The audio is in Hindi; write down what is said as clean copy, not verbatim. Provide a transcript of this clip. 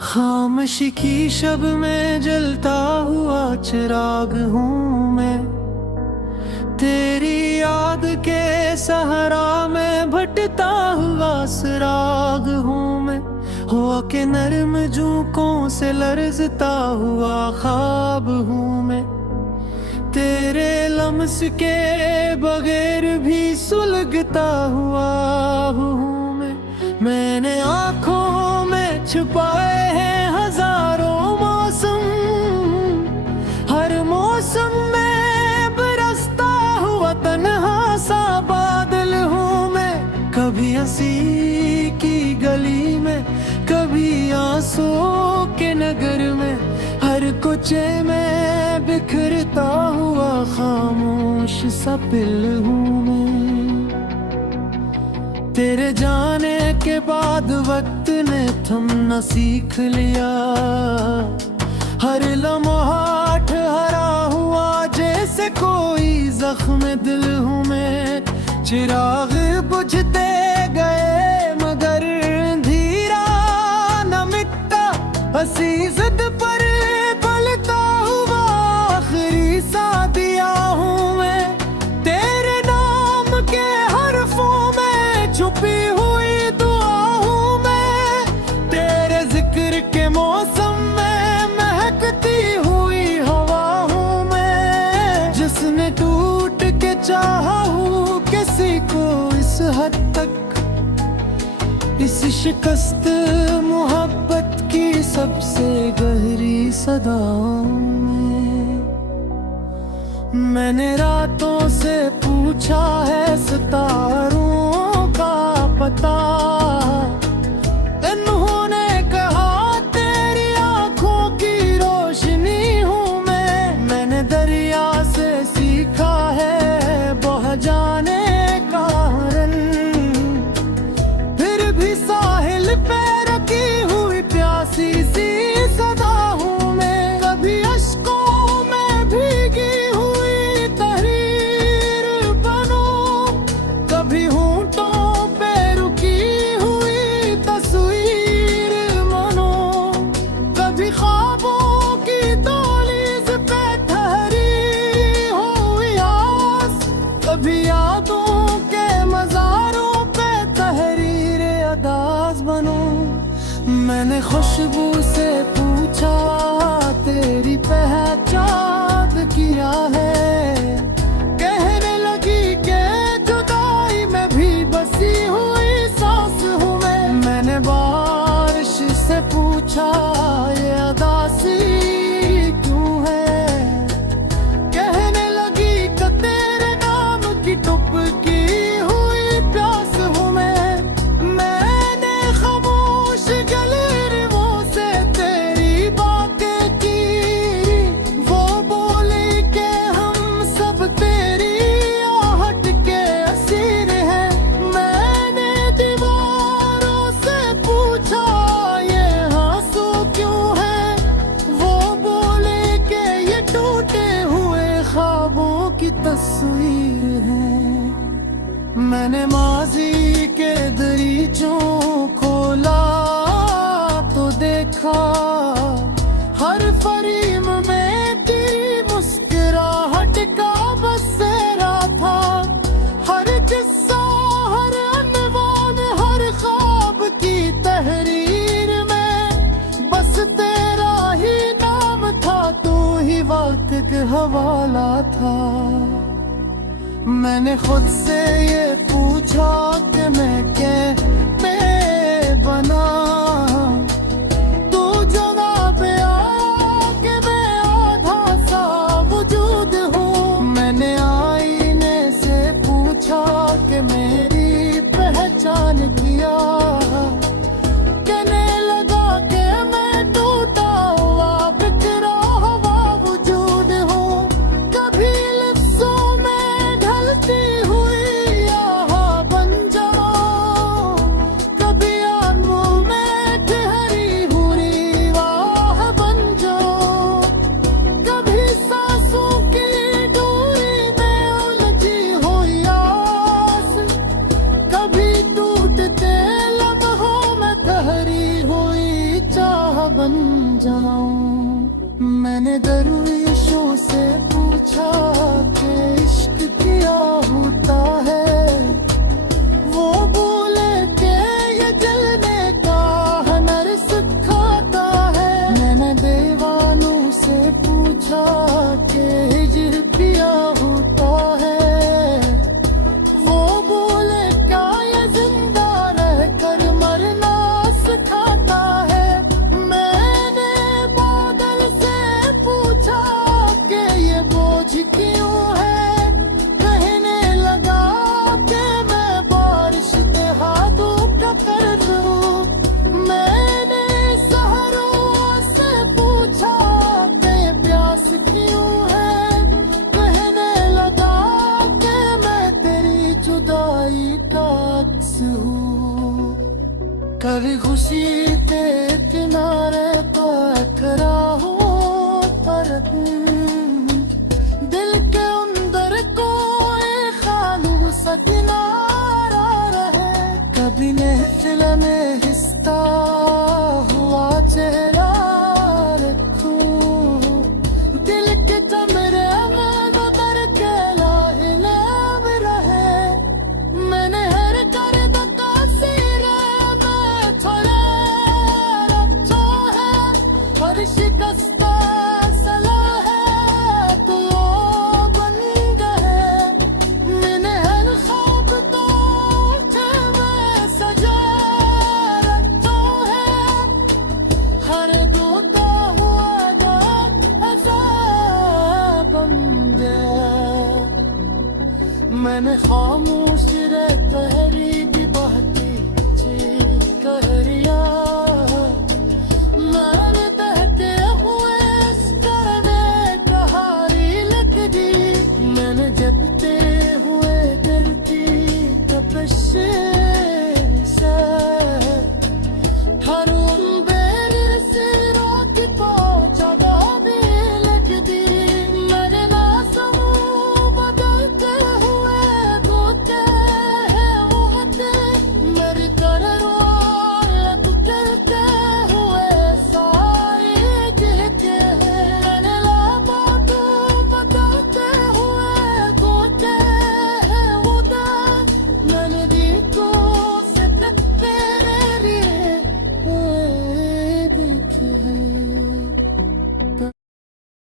खामोशी की शब में जलता हुआ चिराग हूँ मैं, तेरी याद के सहारा में भटता हुआ सराग हूँ मैं। हो के नर्म झोंकों से लरजता हुआ ख्वाब हूँ मैं, तेरे लम्स के बगैर भी सुलगता हुआ हूँ मैं। मैंने आँखों में छुपाए हैं हजारों मौसम, हर मौसम में बरसता हुआ तन्हा सा बादल हूँ मैं। कभी हंसी की गली में, कभी आंसुओं के नगर में, हर कुचे में बिखरता हुआ खामोश सा पिल हूँ मैं। तेरे जाने के बाद वक्त ने थमना सीख लिया, हर लम्हा ठहरा हुआ जैसे कोई जख्म दिल हूँ मैं। चिराग बुझते गए मगर धीरा न मिटता, हंसी जिद पर पलता हुआ आखिरी सा दिया हूँ मैं। तेरे नाम के हरफों में छुपी हुई दुआ हूँ मैं, तेरे जिक्र के मौसम में महकती हुई हवा हूँ मैं। जिसने टूट के चाहा हूँ किसी को इस हद तक, इस शिकस्त मोहब्बत की सबसे गहरी सदाओं में। मैंने रातों से पूछा है सितारों का पता, इन्होंने कहा तेरी आंखों की रोशनी हूँ मैं। मैंने दरिया से सीखा है बह जाने का रन, फिर भी साहिल पे रखी हुई प्यासी सी सदा हूँ मैं। कभी अश्कों में भीगी हुई तहरीर बनो, कभी होंठों पे रुकी हुई तस्वीर मनो, कभी ख्वाबों की दहलीज पे ठहरी हुई आस, कभी यादों के मज़ारों पे तहरीर अदास बनो। मैंने खुशबू से पूछा तेरी पहचान किया है, कहने लगी के जुदाई में भी बसी हुई सांस हूँ मैं। मैंने बारिश से पूछा ये अदासी क्यों है, कहने लगी कि तेरे नाम की टुपकी हुई प्यास हूँ मैं। मैंने खामोश गलियों से तेरी बातें की, वो बोली कि हम सब तेरी आहट के असीर हैं। मैंने दीवारों से पूछा ये आंसू क्यों है, वो बोले कि ये टूटे हुए ख्वाबों की तस्वीर है। मैंने माजी के दरीचों खोला तो देखा, हर फरीम में तेरी मुस्कुराहट का बसेरा था। हर किस्सा, हर अनवान, हर ख्वाब की तहरीर में बस तेरा ही नाम था, तू ही वक्त का हवाला था। मैंने खुद से ये पूछा कि मैं कैसे बना, तू जवाब आया कि मैं आधा सा वजूद हूँ। मैंने आईने से पूछा कि मेरी पहचान किया, कहने लगा कि मैं टूटा हुआ बिखरा हुआ वजूद हूँ। कभी लफ्ज़ों में ढलती हुई यहाँ बन जाओ, कभी आंखों में कभी खुशी के किनारे बैठ रहा हूँ पर दिल के अंदर कोई खालूस किनारा रहे। कभी महफिल में हिस्सा हुआ चेहरा रे तू, दिल के कमरे में नजर के लाहिने में रहे। मैंने हर कर तस्वीर में थोड़े रखा है, हर शिकस्त सलाह है तो बन गए। मैंने हर ख्वाब तो में सजा रखा है, हर टूटा हुआ दिल अज़ाब बन गया। मैंने खामोश रे पहरी